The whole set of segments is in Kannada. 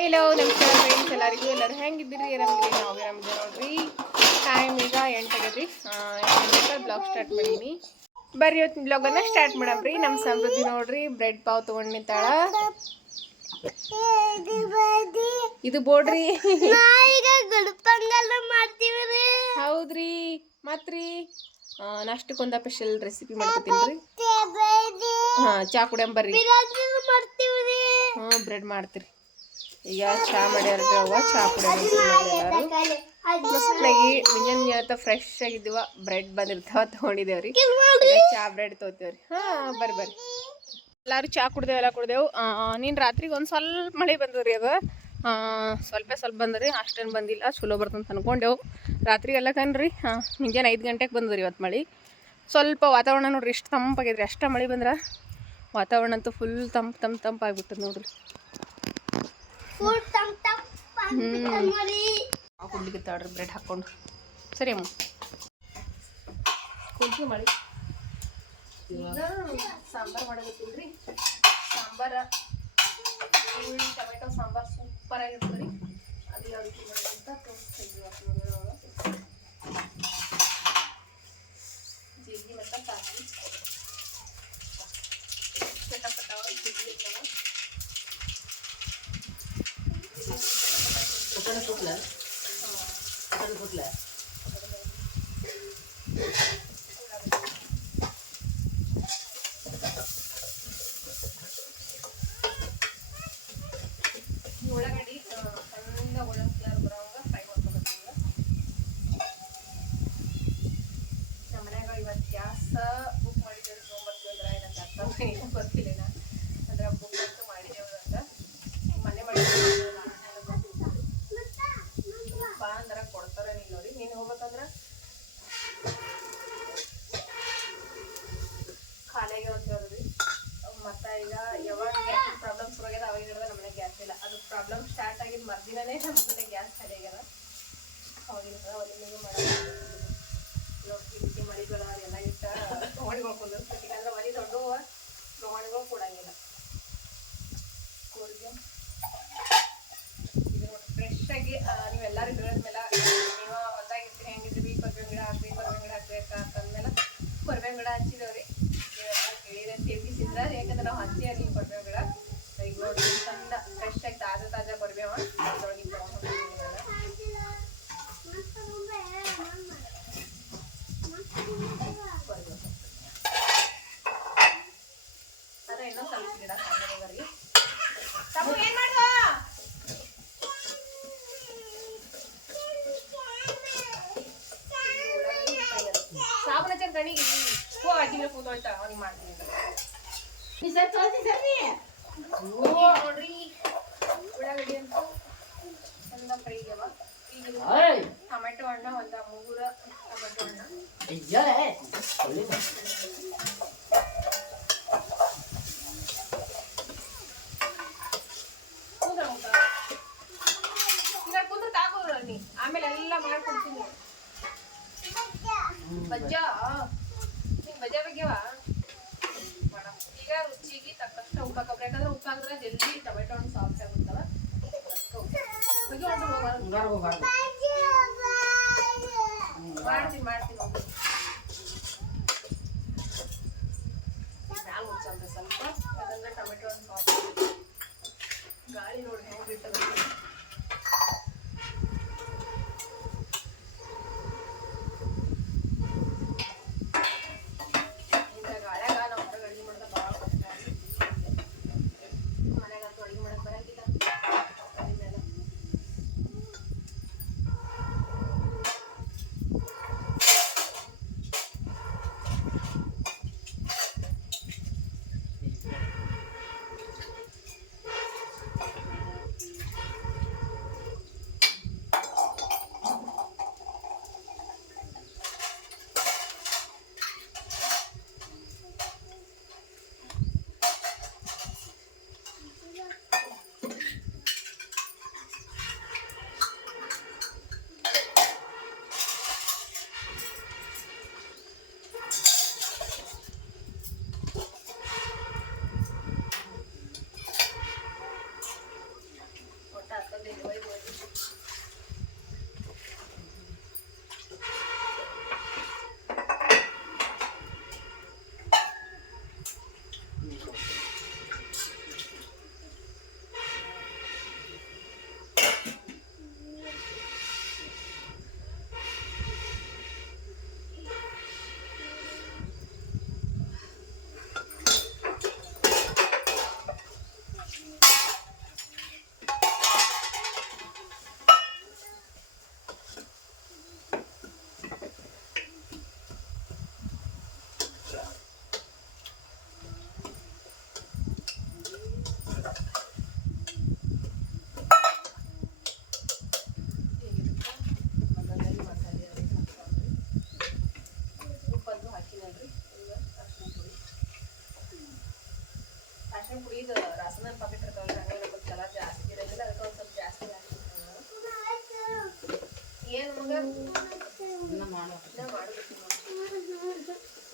ಹಲೋ ನಮಸ್ಕಾರ ಫ್ರೆಂಡ್ಸ್ ಎಲ್ಲರೂ ಹೆಂಗಿದ್ದೀರಿ ಆರಾಮಿದ್ದೀರಿ ನಾವು ಆರಾಮಿದ್ದೀವಿ ನೋಡ್ರಿ. ಟೈಮ್ ಈಗ 8 ಆಗೈತಿ. 8 ಬ್ಲಾಗ್ ಸ್ಟಾರ್ಟ್ ಮಾಡೀನಿ. ಬರ್ರಿ ಇವತ್ತು ಬ್ಲಾಗನ್ನು ಸ್ಟಾರ್ಟ್ ಮಾಡಮ್ರಿ. ನಮ್ಮ ಸಮೃದ್ಧಿ ನೋಡ್ರಿ ಬ್ರೆಡ್ ಪಾವ್ ತೊಗೊಂಡು ನಿಂತಾಳ. ಇದು ಬೋಡ್ರಿ ಹೌದ್ರಿ. ಮತ್ರಿ ನಾಷ್ಟಕ್ಕೊಂದು ಸ್ಪೆಷಲ್ ರೆಸಿಪಿ ಮಾಡ್ಕೊತೀನಿ. ಚಾ ಕುಡಿಯಂಬರ್ರಿ. ಬ್ರೆಡ್ ಮಾಡ್ತೀರಿ. ಈಗ ಚಾ ಮಾಡ್ಯಾರ ಚಾ ಕುಡಿಯೋರು ಮಸ್ತಾಗಿ ಮುಂಜಾನೆ ಫ್ರೆಶ್ ಆಗಿದ್ದೀವ. ಬ್ರೆಡ್ ಬಂದಿರ್ತಾವ ತೊಗೊಂಡಿದ್ದೇವ್ರಿ. ಚಾ ಬ್ರೆಡ್ ತೊಗೋತೇವ್ರಿ. ಬರ್ರಿ ಎಲ್ಲರೂ ಚಾ ಕುಡ್ದೇವು. ನೀನು ರಾತ್ರಿಗೆ ಒಂದು ಸ್ವಲ್ಪ ಮಳೆ ಬಂದದ್ರಿ. ಅದು ಸ್ವಲ್ಪ ಬಂದ್ರಿ, ಅಷ್ಟೇನು ಬಂದಿಲ್ಲ. ಚಲೋ ಬರ್ತಂತ ಅನ್ಕೊಂಡೆವು. ರಾತ್ರಿಗೆಲ್ಲ ಕನ್ರಿ ಮುಂಜಾನೆ 5 ಗಂಟೆಗೆ ಬಂದದ್ರಿ ಇವತ್ತು ಮಳೆ. ಸ್ವಲ್ಪ ವಾತಾವರಣ ನೋಡ್ರಿ ಎಷ್ಟು ತಂಪಾಗಿದ್ರಿ. ಅಷ್ಟ ಮಳೆ ಬಂದ್ರೆ ವಾತಾವರಣ ಅಂತೂ ಫುಲ್ ತಂಪಾಗ್ಬಿಟ್ಟದ ನೋಡ್ರಿ. ಕುಡ್ಲಿಕ್ಕಿತ್ತಾಳ್ರಿ ಬ್ರೆಡ್ ಹಾಕ್ಕೊಂಡು. ಸರಿ ಅಮ್ಮ ಕುಂತು ಮಳೆ. ಈಗ ಸಾಂಬಾರು ಮಾಡಕತ್ತೀನಿ. ಸಾಂಬಾರು ಟೊಮೆಟೊ ಸಾಂಬಾರು ಸೂಪರ್ ಆಗಿರ್ತದೆ ರೀ. ಅದು ಯಾವ ರೀತಿ ಮಾಡೋದಂತ ತೋರಿಸ್ತೀವಿ. ಜೀರಿಗೆ ಮತ್ತು ಸಾಸಿವೆ ಪಟಾಪಟಾವ ಜೀರಿಗೆ ಇರ್ತಾವ. ಉಳ್ಳಾಗಡ್ಡಿ ಸಣ್ಣ ಗೋಲ್ಡನ್ ಕಲರ್ ಬರೋಂಗ ಫ್ರೈ ಮಾಡ್ಕೊಬೇಕು. ನಮ್ಮ ಮನ್ಯಾಗ ಇವತ್ತು ಗ್ಯಾಸ್ ಬುಕ್ ಮಾಡಿದ್ದೇವೆ. ತೊಗೊಂಬರ್ತೀವಿ ಅಂದ್ರೆ ಏನಂತ ಅರ್ಥ ಗೊತ್ತಿಲ್ಲ. ಅಂದ್ರೆ ಬುಕ್ ಅಂತೂ ಮಾಡಿದ್ದೇವೆ ಅಂತ ಮನೆ ಮಾಡಿದ್ದೇವೆ. ಬಾ ಅಂದ್ರೆ ಕೊಡ್ತಾರೇನಿಲ್ಲ ರೀ. ನೀನು ಹೋಗ್ಬೇಕಂದ್ರೆ ಖಾಲಿಯಾಗಿ ಅಂತ ಹೇಳಿದ್ರಿ. ಮತ್ತು ಈಗ ಯಾವಾಗ ಗ್ಯಾಸ್ ಪ್ರಾಬ್ಲಮ್ ಶುರು ಆಗ್ಯದ ಅವಾಗ ಹೇಳಿದ್ರೆ ನಮ್ಮ ಮನೆ ಗ್ಯಾಸ್ ಇಲ್ಲ. ಅದು ಪ್ರಾಬ್ಲಮ್ ಸ್ಟಾರ್ಟ್ ಆಗಿದ್ದು ಮರ್ದಿನೇ ನಮ್ಮ ಮನೆ ಗ್ಯಾಸ್ ಖಾಲಿ ಆಗ್ಯದ. ಅವಾಗಿರ್ತದ ಒಲೆ ಮೇಲೆ ಮಾಡೋದು ನೋಡಿ. ಮಳೆ ಬರ ಎಲ್ಲ ಇಟ್ಟ ತೊಗೊಂಡಿಗಳು ಕುಂದಿರ್ಬೇಕು. ಯಾಕಂದ್ರೆ ಒಲೆ ದೊಡ್ಡವ ತೊಗೊಂಡಿಗಳು ಕೊಡಂಗಿಲ್ಲ. ಕೋಳಿಗೆ ಇದು ನೋಡಿ ಫ್ರೆಶ್ ಆಗಿ ನೀವೆಲ್ಲರೂ ಹೇಳಿದ್ಮೇಲೆ ನೀವು ಹೊಲ್ದಾಗಿರ್ತೀರಿ ಹೆಂಗಿದ್ರಿ ಕೊರ್ಬೇವಿನ ಗಿಡ ಹಾಕ್ರಿ ಅಂತಂದ್ಮೇಲೆ ಕೊರ್ಬೇವಿನ ಗಿಡ ಹಚ್ಚಿದೇವ್ರಿ. ನೀವೆಲ್ಲ ಕೇಳಿದ್ರೆ ತಿರ್ಗಿಸಿದ್ರ ಯಾಕಂದ್ರೆ ನಾವು ಹಚ್ಚಿಯಾರಿ ಕೊರ್ಬೇವಿನ ಗಿಡ. ಈಗ ನೋಡಿ ಚಂದ ಫ್ರೆಶ್ ಆಗಿ ತಾಜಾ ಕೊರ್ಬೇವ ಅದ್ರೊಳಗೆ ಅದ ಇನ್ನೂ ಸ್ವಲ್ಪ ಗಿಡ ಸಣ್ಣವರಿಗೆ ತಪ್ಪು ಏನ್ ಮಾಡುವ ಸಾಬನ ಚಂದ ಕಣಿಗೆ ಹೋ ಅಡ್ಡಿಗೆ ಕೂತೋಯ್ತಾ ಅವ್ನಿಗೆ ಮಾಡ್ತೀನಿ. ನೋಡ್ರಿ ಉಳ್ಳಾಗಡ್ಡಿ ಅಂತ ಚಂದ ಫ್ರೈ ಆಗ್ಯಾವ. ಈಗ ಟೊಮೆಟೊ ಹಣ್ಣು ಒಂದು 3 ಟೊಮೆಟೊ ಹಣ್ಣು ಕುಂದ್ರ ತಾಕೋದ್ರ ನೀ ಆಮೇಲೆ ಎಲ್ಲ ಮಾಡ್ಕೊಡ್ತೀನಿ. ಬಜ್ಜ ನಿಂಗೆ ಬಜ್ಜ ಬಗ್ಗೆವ ಮೇಡಮ್. ಈಗ ರುಚಿಗೆ ತಕ್ಕಷ್ಟು ಉಪ್ಪು ಹಾಕಬ್ರಿ. ಯಾಕಂದ್ರೆ ಉಪ್ಪು ಹಾಕಿದ್ರೆ ಜಲ್ದಿ ಟೊಮೆಟೊ ಹಣ್ಣು ಸಾಫ್ಟ್ ಆಗುತ್ತಲ್ಲ. ಮಾಡ್ತೀನಿ ಮ್ಯಾಲ ಮುಚ್ಚಂದ್ರೆ ಸ್ವಲ್ಪ. ಯಾಕಂದ್ರೆ ಟೊಮೆಟೊ ಹಣ್ಣು ಸಾಫ್ಟ್ ಗಾಳಿ ನೋಡಿ ಹೆಂಗೆ ಬಿಟ್ಟದ.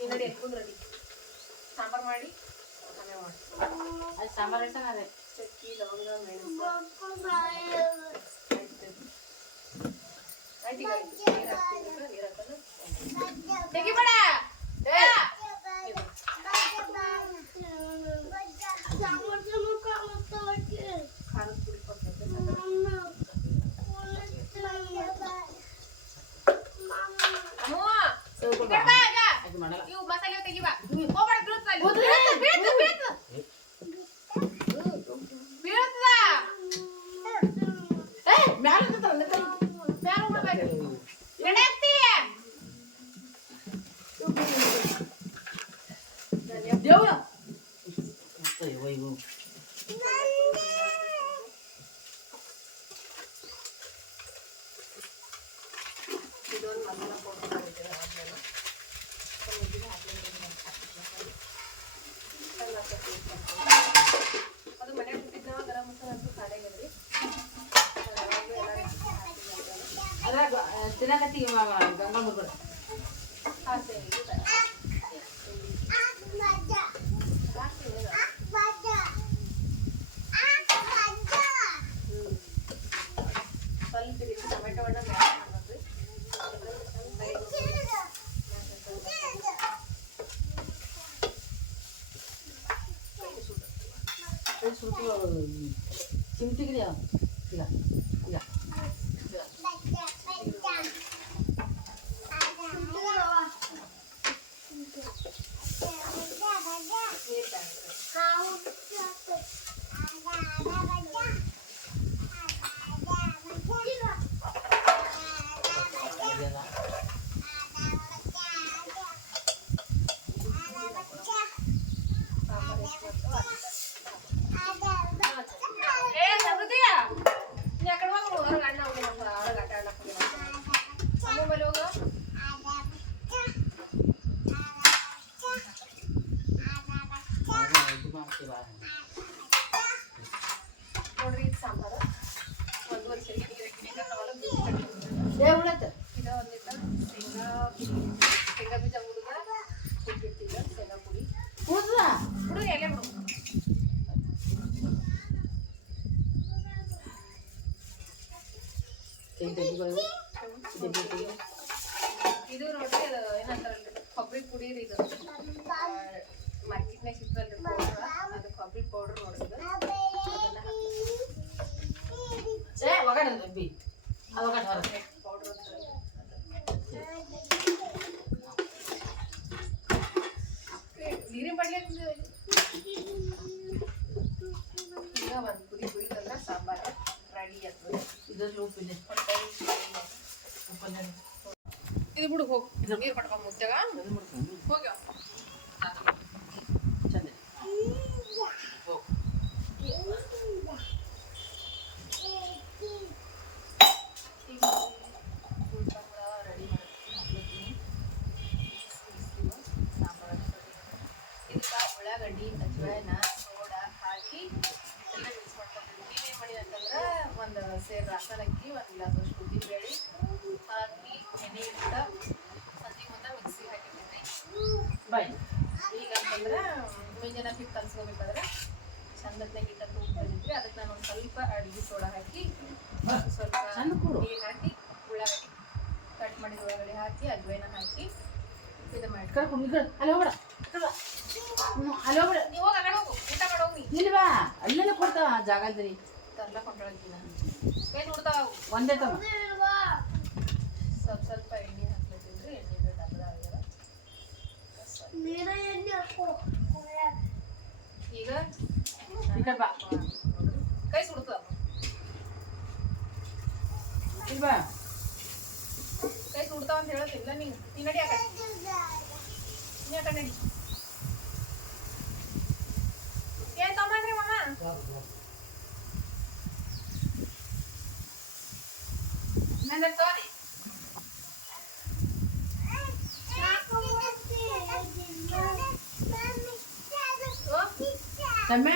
ನೋಡಿ ಎಲ್ಕೊಂಡು ರೆಡಿ ಸಾಂಬಾರು ಮಾಡಿ ಆಮೇಲೆ ಮಾಡಿ ಅದು ಸಾಂಬಾರು ಇಡ್ತಾನೆ ಅದೇ ಚಕ್ಕಿ ಲವಂಗ ಮೆಣಸು ಆಯ್ತು ಈಗ ನೀರು ಹಾಕ್ತೀನಿ ನೀರು ಹಾಕೋದು ತೆಗಿಬೇಡ ಖಾರದ ಪುಡಿ ಕೊಡ್ತೈತೆ ಇವು ಮಸಾಲೆ ತೆಗಿಬಾ ಹೋಗ್ಬೇಡ ಇದೊಂದು ಮಸಾಲ ಪೌಡರ್ ಮಾಡಿದ್ದೇವೆ ಆದ್ಮೇಲೆ ಅದು ಮನೆಯಾಗ ಬಿಟ್ಟಿದ್ದ ಗರಂ ಮಸಾಲ ಅಂತೂ ಖಾಲಿ ಆಗ್ಯದ್ರಿ ಅದ್ರಾಗ ತಿನ್ನಕತ್ತಿ ಗಂಗಾ ಮುರ್ಬೇಡ ಸ್ವಲ್ಪ ರೀತಿ ಟೊಮೆಟೊ ಹಣ್ಣು ಮ್ಯಾಶ್ ಮಾಡ್ಬೇಕ್ರಿ ಚಿಮಟಿಗಿರಿ ಈಗ ಈಗ ನೋಡ್ರಿ ಇದು ಸಾಂಬಾರು ಒಂದೂವರೆ ಸರಿ ಇದು ಒಂದಿಟ್ಟು ಶೇಂಗಾ ಬೀಜ ಹುಡುಗ ಕೊಟ್ಟಿರ್ತೀವಿ ಶೇಂಗಾ ಪುಡಿ ಬಿಡು ಎಲೆ ಬಿಡು ಇದು ನೋಡ್ರಿ ಏನಂತಾರಲ್ರಿ ಕೊಬ್ಬರಿ ಪುಡಿ ರೀ ಇದು ಮಾರ್ಕೆಟ್ನಾಗ ಸಿಗ್ತಲ್ರಿ ಪೌಡ್ರ್ ಅದು ಕೊಬ್ಬರಿ ಪೌಡ್ರ್ ನೋಡ್ರಿ ಪೌಡ್ರ್ ನೀರಿನ ಬಡ್ಲಿ ಈಗ ಒಂದು ಕುದಿ ಕುಡಿತಂದ್ರೆ ಸಾಂಬಾರು ರೆಡಿ ಆಗ್ತದೆ ಇದ್ರಲ್ಲಿ ಉಪ್ಪಿದೆ ಇದು ಬಿಡು ಹೋಗಿ ನೀರು ಪಡ್ಕೊಂಡು ಮುದ್ದಾಗ ಹೋಗ್ಯ ಚಂದ ರೆಡಿ ಮಾಡ್ತೀನಿ ಸಾಂಬಾರು ಇದಕ್ಕೆ ಉಳ್ಳಾಗಡ್ಡಿ ಅಜ್ವಾಯಿನ ಸೋಡಾ ಹಾಕಿ ಎಲ್ಲ ಮಿಕ್ಸ್ ಮಾಡ್ಕೊಂಡಿದ್ವಿ ನೀವೇನು ಮಾಡಿ ಅಂತಂದ್ರೆ ಒಂದು ಸೇರು ರಾಸನ ಅಕ್ಕಿ ಒಂದು ಗ್ಲಾಸಷ್ಟು ಉದ್ದಿನಬೇಳೆ ಹಾಕಿ ಎಣ್ಣೆ ಇಟ್ಟು ಸಂಜೆ ಮುಂದೆ ಮಿಕ್ಸಿಗೆ ಹಾಕಿರ್ತೀವಿ ಬಾಯ್ ಈಗ ಅಂತಂದ್ರೆ ಮುಂಜಾನೆ ಹಿಟ್ಟು ಕಲ್ಸ್ಕೊಬೇಕಾದ್ರೆ ಚಂದತ್ನಾಗ ಇಟ್ಟು ಉಪ್ಪು ಬಂದಿದ್ರಿ ಅದಕ್ಕೆ ನಾನು ಒಂದು ಸ್ವಲ್ಪ ಅಡುಗೆ ಸೋಡಾ ಹಾಕಿ ಸ್ವಲ್ಪ ನೀರು ಹಾಕಿ ಉಳ್ಳಾಗಡ್ಡಿ ಕಟ್ ಮಾಡಿದ ಉಳ್ಳಾಗಡ್ಡಿ ಹಾಕಿ ಅಜ್ವಾಯಿನ ಹಾಕಿ ಇದು ಮಾಡಿ ಅಲ್ಲಿ ಹೋಗ್ಬೇಡ ಅಲ್ಲಿ ಹೋಗ್ಬೇಡ ನೀವು ಹೋಗಿ ಆಗಡೆ ಹೋಗು ಊಟ ಮಾಡೋಗಿ ಇಲ್ವಾ ಅಲ್ಲೆಲ್ಲ ಕೊಡ್ತಾವ ಜಾಗದಲ್ಲಿ ತರ್ಲ ಕೊಂಡೊಳಗಿನ ಏನು ಉಡ್ತಾವ ಒಂದೇ ತಮ್ಮ ಸ್ವಲ್ಪ ಸ್ವಲ್ಪ ಎಣ್ಣೆ ಹಾಕ್ಬೇಕಿಲ್ರಿ ಎಣ್ಣೆ ಡಬ್ಬದ ಆಗ್ಯದ ಈಗ ಬಾ ಕೈ ಸುಡ್ತದ ಇಲ್ವಾ ಕೈ ಸುಡ್ತಾವ ಅಂತ ಹೇಳೋದಿಲ್ಲ ನೀನು ನೀ ನಡಿ ಆ ಕಡೆ ನೀ ಆ ಕಡೆ ನಡಿ ಏನ್ ತಗೊಂಡ್ರಿ ಮಾಮ ನಂದ್ರೆ ತೋರಿ ತಮ್ಮೆ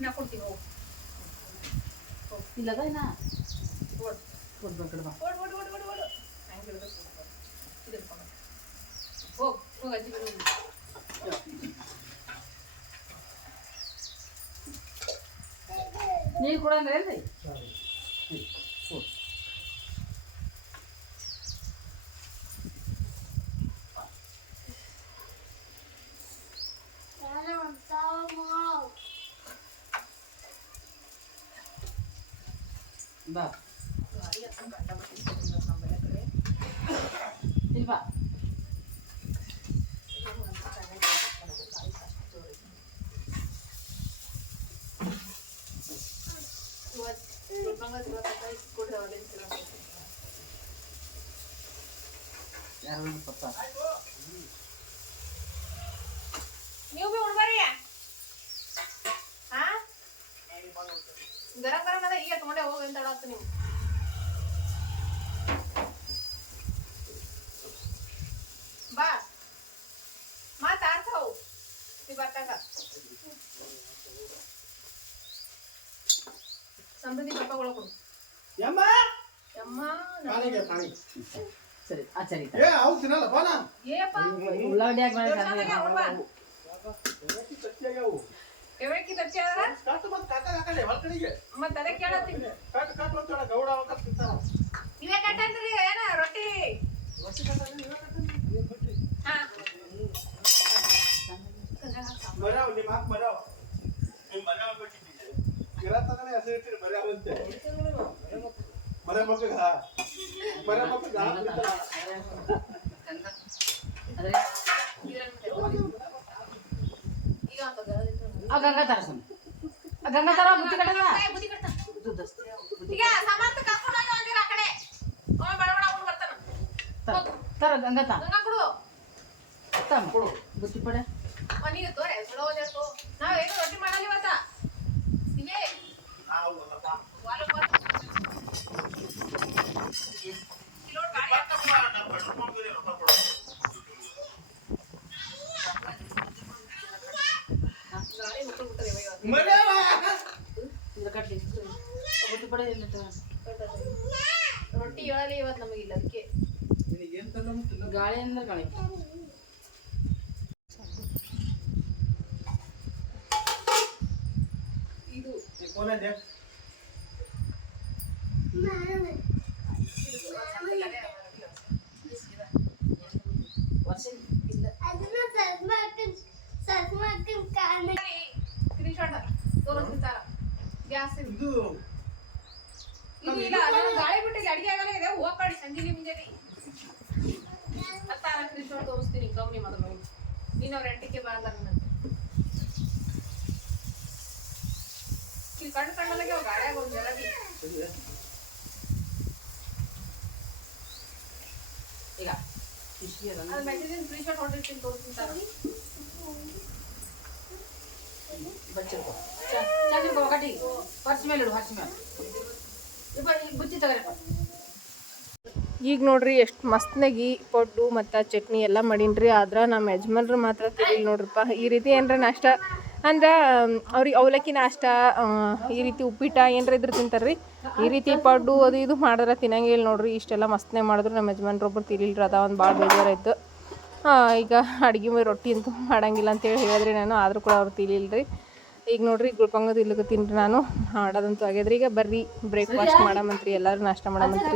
ನಾ ಕೊಡ್ತೀನಿ ಇಲ್ಲದ ಇನ್ನ ಓಡ್ ಕೊಡ್ಬೇಕು ಬಾ ಓಡ್ ಓಡ್ ಓಡ್ ಓಡ್ ಓಡು ಹಂಗೆ ಹಿಡಿದು ಇದು ಹಿಡ್ಕೊಂಡು ಹೋಗ್ ಹೋಗ್ ಅಜ್ಜಿ ಬಿಡು ನೀರು ಕೊಡಂದ್ರೆ ಏನ್ರಿ ಬಾ ಗಾಡಿ ಹತ್ರ ಗಂಡ ಬರ್ತಿತ್ತು ನಮ್ಮನೆ ಕಡೆ ಇಲ್ಲಿ ಬಾ ಯಾರು ಪಪ್ಪ ನೀವು ಬಿ ಉಣ್ಬಾರಿ ಹಾ ಗರಂ ಗರಂ ಅದ ಈಗ ತಗೊಂಡೆ ಹೋಗಿ ಅಂತ ಹೇಳತ್ತ ನೀವು ಬಾ ಮಾತಾಡ್ತಾವು ನೀ ಬರ್ತಾಗ ಸಮೃದ್ಧಿ ಪಪ್ಪ ಒಳಕೊಡು ಯಮ್ಮ ಅಮ್ಮ ಪಾನಿಗೆ ಪಾನಿ ಸರಿ ಸರಿ ಏ ಅವು ತಿನ್ನಲ್ಲ ಬಾ ನಾ ಏಪ್ಪ ಉಳ್ಳಾಗಡ್ಡಿ ಹಾಕಿ ಕಚ್ಚಾಗ್ಯಾವು ಎವಳಿಕೆ ತಚ್ಚಿ ಅದ ಕಾಟ ಮತ್ತೆ ಕಾಟ ಹಾಕಲೆ ಹೊರಕಡೆಗೆ ಮತ್ತೆ ಅದೇ ಕೇಳತ್ತೀನಿ ಕಾಟ ಕಾಟ ಅಂತ ಗೌಡ ಅವಕ ತಿಂತಾನ ನೀವೇ ಕಟ್ಟಂದ್ರಿ ಏನ ರೊಟ್ಟಿ ರೊಟ್ಟಿ ಕಟ್ಟಲ್ಲ ನೀವೇ ಕಟ್ಟಂದ್ರಿ ಹಾ ಮರ್ಯಾವ ನಿಮ್ಮ ಹಾಕ್ ಮರ್ಯಾವ ನಿಮ್ಮ ಮರ್ಯಾವ ಬೇಕಿದ್ದೀವಿ ಇರತ್ತದನೆ ಹೆಸರು ಇಟ್ಟಿರಿ ಮರ್ಯಾವಂತೆ ಮರೆ ಮಕ್ಕಳ ಮರೆ ಮಕ್ಕಳ ಈಗ ಅಂತ ಗರದಿತ್ತು ಆ ಗಂಗಾ ತರಸನ್ ಆ ಗಂಗಾ ತರ ಬುತ್ತಿ ಕಟ್ಟದ ಬುದ್ಧಿ ಕಟ್ಟ ದುಡ್ಡು ಈಗ ಸಮಂತ ಕರ್ಕೊಂಡು ಹೋಗಿ ಅಂದಿರ ಆ ಕಡೆ ಅವ ಬಡಬಡ ಅವ್ನು ಬರ್ತಾನ ತರ ಗಂಗಾ ತ ಗಂಗಾ ಕೊಡು ತಮ್ಮ ಕೊಡು ಬುತ್ತಿ ಪಡೆ ನೀರು ತೋರೆ ಸುಳೋ ದೇಸು ನಾವು ಏನು ರೊಟ್ಟಿ ಮಾಡಲ್ಲ ಇವತ್ತ ಇವೇ ನಾವು ಅಲ್ಲಪ್ಪ ವಾಲ ಕಿಲೋ ಗಾಡಿ ಗಾಡಿ ಮುಟ್ಟು ಬಿಟ್ಟದೆ ಇವತ್ತು ಮರ್ಯಾವ ಇಲ್ಲ ಕಟ್ಲಿ ಬುತ್ತಿ ಪಡೆ ಇಲ್ಲ ರೊಟ್ಟಿ ಹೇಳಲಿ ಇವತ್ತು ನಮಗಿಲ್ಲ ಅದಕ್ಕೆ ನಿನಗೆ ಏನು ತಂದ ಗಾಳಿ ಅಂದ್ರೆ ಗಾಳಿ ಇದು ಕೋನದೆ ವರ್ಷ ಇಲ್ಲ ಸ್ಕ್ರೀನ್ಶಾಟ್ ತೋರಿಸ್ತಾರ ಗ್ಯಾಸ್ ಇದು ಇದು ಇಲ್ಲ ನಾನು ಗಾಳಿ ಬಿಟ್ಟು ಅಡಿಗೆ ಆಗಲ್ಲ ಇದೆ ಹೋಗ್ಬೇಡಿ ಸಂಜೆ ಮುಂಜಾನೆ ಮತ್ತಾರ ಸ್ಕ್ರೀನ್ಶಾಟ್ ತೋರಿಸ್ತೀನಿ ಕಂಪ್ನಿ ಮೊದಲು ನೀನು ಅವ್ರ ಎಂಟಕ್ಕೆ ಬಾ ಅಂತ ನನ್ನ ಇಲ್ಲಿ ಕಣ್ಣು ಕಣ್ಣಲ್ಲಿಗೆ ಅವು ಗಾಳಿಯಾಗ ಒಂದು ಜಲದಿ ಈಗ ಇಷ್ಟಿ ಅದ ಅದು ಮೆಸೇಜಿನ ಸ್ಕ್ರೀನ್ಶಾಟ್ ಹೊಡೆದಿರ್ತೀನಿ ತೋರಿಸ್ತಾರ ಬಚ್ಚಿರ್ಕೋ ಚಾಚಿರ್ಕೋ ಕಟ್ಟಿ ಪರ್ಸ್ ಮೇಲೆ ಇಡು ಹರ್ಸ್ ಮೇಲೆ ಈ ಬುತ್ತಿ ತಗರಪ್ಪ ಈಗ ನೋಡ್ರಿ ಎಷ್ಟು ಮಸ್ತ್ನಾಗಿ ಪೊಡ್ಡು ಮತ್ತು ಚಟ್ನಿ ಎಲ್ಲ ಮಾಡೀನ್ರಿ ಆದ್ರೆ ನಮ್ಮ ಯಜಮಾನ್ರು ಮಾತ್ರ ತಿಳಿಲ್ ನೋಡ್ರಪ್ಪ ಈ ರೀತಿ ಏನರ ನಾಷ್ಟ ಅಂದ್ರೆ ಅವ್ರಿಗೆ ಅವಲಕ್ಕಿ ನಾಷ್ಟ ಈ ರೀತಿ ಉಪ್ಪಿಟ್ಟ ಏನರ ಇದ್ರೆ ತಿಂತಾರ್ರಿ ಈ ರೀತಿ ಪಡ್ಡು ಅದು ಇದು ಮಾಡಿದ್ರೆ ತಿನ್ನಂಗಿಲ್ಲ ನೋಡ್ರಿ ಇಷ್ಟೆಲ್ಲ ಮಸ್ತ್ನಾಗ ಮಾಡಿದ್ರು ನಮ್ಮ ಯಜಮಾನ್ರು ಒಬ್ರು ತಿಳಿಲ್ರಿ ಅದ ಒಂದು ಭಾಳ ಬೇಜಾರಾಯ್ತು ಈಗ ಅಡುಗೆ ರೊಟ್ಟಿ ಅಂತೂ ಮಾಡಂಗಿಲ್ಲ ಅಂತೇಳಿ ಹೇಳಿದ್ರಿ ನಾನು ಆದರೂ ಕೂಡ ಅವ್ರು ತಿಳಿಲ್ರಿ ಈಗ ನೋಡ್ರಿ ಗುಳ್ಪಂಗದ ಇಲ್ಲಿಗೆ ತಿನ್ರಿ ನಾನು ಮಾಡೋದಂತೂ ಆಗ್ಯದ್ರಿ ಈಗ ಬರ್ರಿ ಬ್ರೇಕ್ಫಾಸ್ಟ್ ಮಾಡಮಂತ್ರಿ ಎಲ್ಲರೂ ನಾಷ್ಟ ಮಾಡಮಂತ್ರಿ